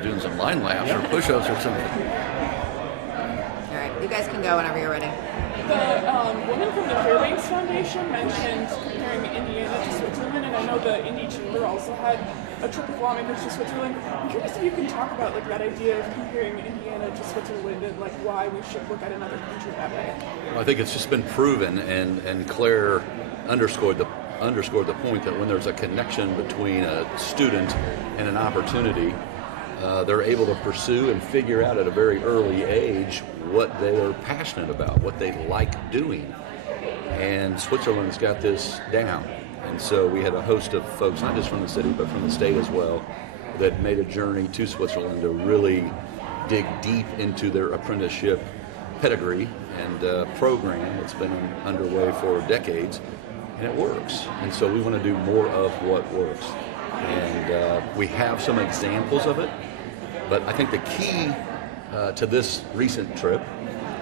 Doing some line laps or push-ups or something. All right, you guys can go whenever you're ready. The woman from the Fairbanks Foundation mentioned comparing Indiana to Switzerland, and I know the Indy Chamber also had a trip of lawmakers to Switzerland. I'm curious if you can talk about that idea of comparing Indiana to Switzerland and why we should look at another country that way. Well, I think it's just been proven, and Claire underscored the point that when there's a connection between a student and an opportunity, they're able to pursue and figure out at a very early age what they are passionate about, what they like doing. And Switzerland's got this down. And so we had a host of folks, not just from the city, but from the state as well, that made a journey to Switzerland to really dig deep into their apprenticeship pedigree and program that's been underway for decades. And it works. And so we want to do more of what works. And we have some examples of it. But I think the key to this recent trip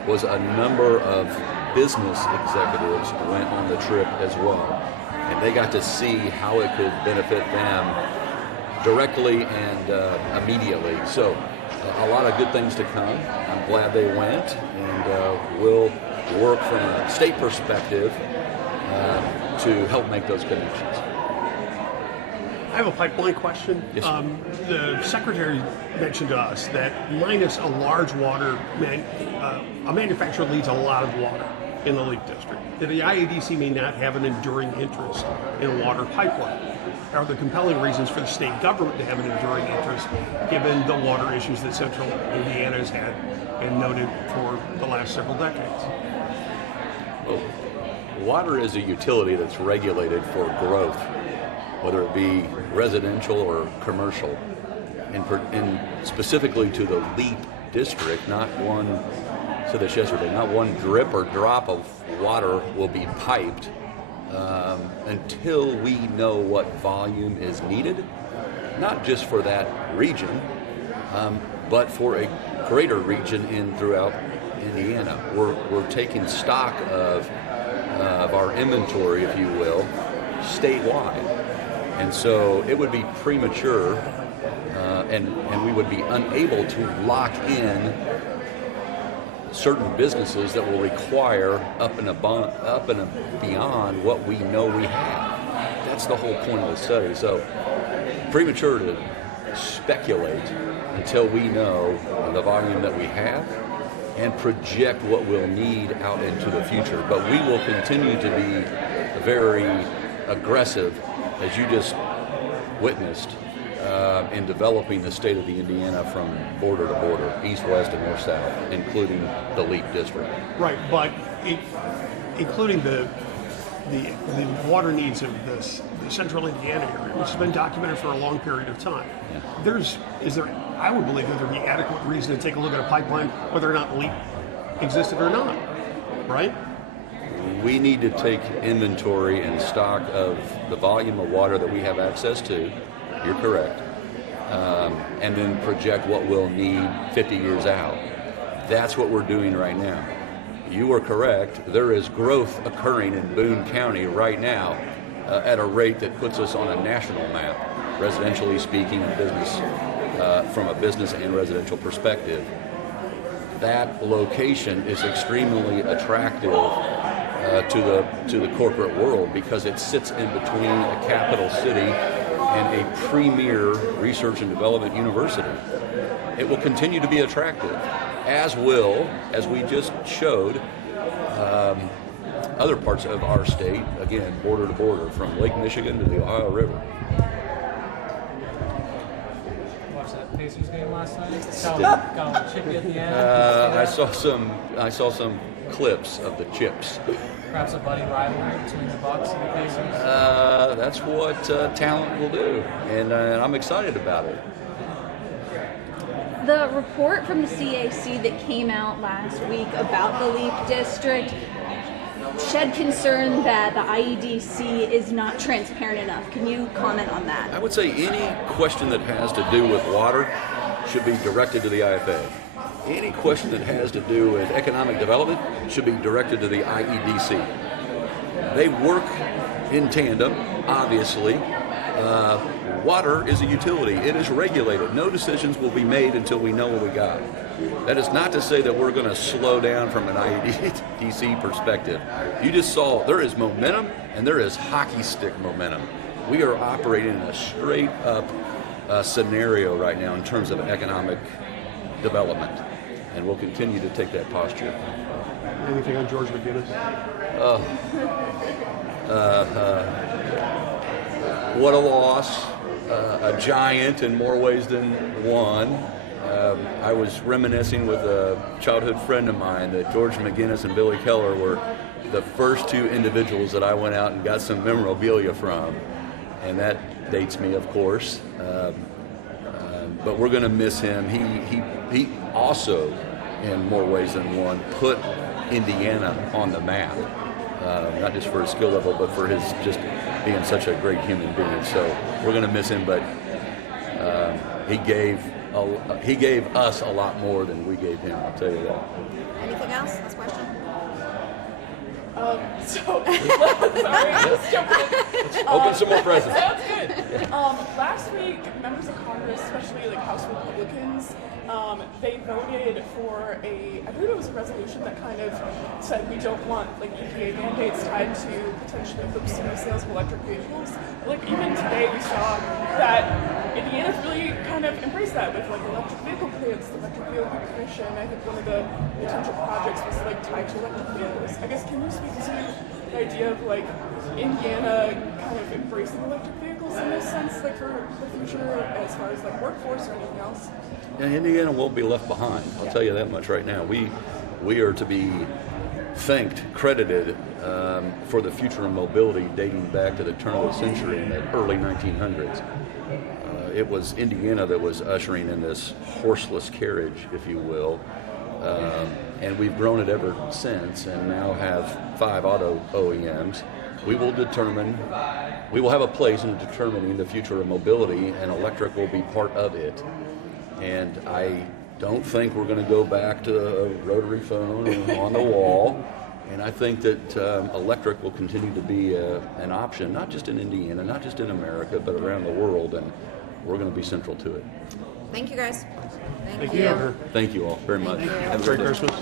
was a number of business executives went on the trip as well. And they got to see how it could benefit them directly and immediately. So a lot of good things to come. I'm glad they went, and we'll work from a state perspective to help make those connections. I have a pipeline question. Yes. The secretary mentioned to us that minus a large water, a manufacturer needs a lot of water in the Leak District. That the IADC may not have an enduring interest in a water pipeline. Are there compelling reasons for the state government to have an enduring interest given the water issues that central Indiana has had and noted for the last several decades? Well, water is a utility that's regulated for growth, whether it be residential or commercial, and specifically to the LEAP district, not one, said this yesterday, not one drip or drop of water will be piped until we know what volume is needed, not just for that region, but for a greater region throughout Indiana. We're taking stock of our inventory, if you will, statewide. And so it would be premature and we would be unable to lock in certain businesses that will require up and beyond what we know we have. That's the whole point of the study. So premature to speculate until we know the volume that we have and project what we'll need out into the future. But we will continue to be very aggressive, as you just witnessed, in developing the state of the Indiana from border to border, east, west, and north, south, including the LEAP district. Right, but including the water needs of the central Indiana area, which has been documented for a long period of time. Yeah. I would believe that there would be adequate reason to take a look at a pipeline, whether or not LEAP existed or not, right? We need to take inventory and stock of the volume of water that we have access to. You're correct. And then project what we'll need 50 years out. That's what we're doing right now. You are correct. There is growth occurring in Boone County right now at a rate that puts us on a national map, residentially speaking, and business, from a business and residential perspective. That location is extremely attractive to the corporate world because it sits in between a capital city and a premier research and development university. It will continue to be attractive, as will, as we just showed, other parts of our state, again, border to border, from Lake Michigan to the Ohio River. Watched that Pacers game last night? Got a little chippy at the end. I saw some clips of the chips. Perhaps a buddy rivalry between the Bucks and the Pacers? That's what talent will do, and I'm excited about it. The report from the CAC that came out last week about the LEAP district shed concern that the IEDC is not transparent enough. Can you comment on that? I would say any question that has to do with water should be directed to the IFA. Any question that has to do with economic development should be directed to the IEDC. They work in tandem, obviously. water is a utility. It is regulated. No decisions will be made until we know what we got. That is not to say that we're going to slow down from an IEDC perspective. You just saw there is momentum and there is hockey stick momentum. We are operating in a straight up scenario right now in terms of economic development, and we'll continue to take that posture. Anything on George McGinnis? What a loss, a giant in more ways than one. I was reminiscing with a childhood friend of mine that George McGinnis and Billy Keller were the first two individuals that I went out and got some memorabilia from, and that dates me, of course. But we're going to miss him. He also, in more ways than one, put Indiana on the map, not just for his skill level, but for his just being such a great human being. So we're going to miss him, but he gave us a lot more than we gave him. I'll tell you that. Anything else? Last question. Sorry, I was jumping in. Open some more presents. Sounds good. Last week, members of Congress, especially like House Republicans, they voted for I believe it was a resolution that kind of said we don't want like EPA mandates tied to potentially boosting the sales of electric vehicles. Like even today, we saw that Indiana's really kind of embraced that with like electric vehicle plants, the electric vehicle commission. I think one of the potential projects was like tied to electric vehicles. I guess can you speak to the idea of like Indiana kind of embracing electric vehicles in this sense, like for the future as far as like workforce or anything else? And Indiana won't be left behind. I'll tell you that much right now. We are to be thanked, credited for the future of mobility dating back to the turn of the century in the early 1900s. It was Indiana that was ushering in this horseless carriage, if you will, and we've grown it ever since and now have 5 auto OEMs. We will have a place in determining the future of mobility, and electric will be part of it. And I don't think we're going to go back to a rotary phone on the wall. And I think that electric will continue to be an option, not just in Indiana, not just in America, but around the world. And we're going to be central to it. Thank you, guys. Thank you. Thank you all very much. you. Have a Merry great day. Christmas.